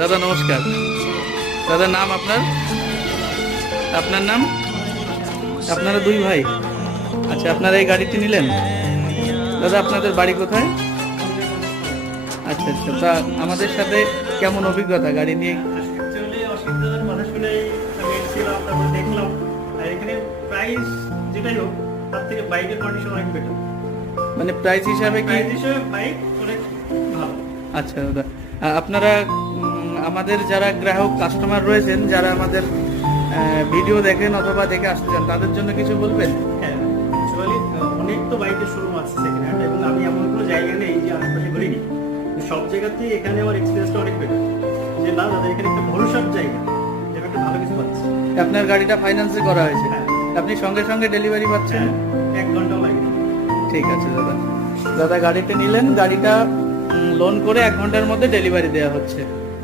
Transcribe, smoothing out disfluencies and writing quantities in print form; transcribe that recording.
দাদা নমস্কার। দাদা নাম আপনার? আপনার নাম? আপনারা দুই ভাই? আচ্ছা, আপনারা এই গাড়িটি নিলেন? দাদা আপনাদের বাড়ি কোথায়? আচ্ছা আচ্ছা, তা আমাদের সাথে কেমন অভিজ্ঞতা গাড়ি নিয়ে? অ্যাকচুয়ালি অসুবিধার কথা শুনেই আমি এসেছিলাম, তারপর দেখলাম আর এখানে প্রাইস যেটাই হোক তার থেকে বাইকের কন্ডিশন অনেক বেটার। মানে প্রাইস হিসাবে কি? প্রাইস হিসেবে বাইক অনেক ভালো। আচ্ছা দাদা, আপনারা আমাদের যারা গ্রাহক কাস্টমার রয়েছেন, যারা আমাদের ভিডিও দেখেন অথবা দেখে আসতে চান, তাদের জন্য কিছু বলবেন? হ্যাঁ, অ্যাকচুয়ালি অনেক তো বাইকের শোরুম আছে সেকেন্ড হ্যান্ড, এবং আমি এমন কোনো জায়গা নেই যে আশেপাশে করিনি, সব জায়গাতেই এখানে আমার এক্সপিরিয়েন্সটা অনেক বেটার। যে না দাদা, এখানে একটা ভরসার জায়গা, যে আমি একটা ভালো কিছু পাচ্ছি। আপনার গাড়িটা ফাইন্যান্সে করা হয়েছে? হ্যাঁ। আপনি সঙ্গে সঙ্গে ডেলিভারি পাচ্ছেন? হ্যাঁ, 1 ঘন্টাও লাগে না। ঠিক আছে দাদা। দাদা গাড়িটা নিলেন, গাড়িটা লোন করে 1 ঘন্টার মধ্যে ডেলিভারি দেওয়া হচ্ছে।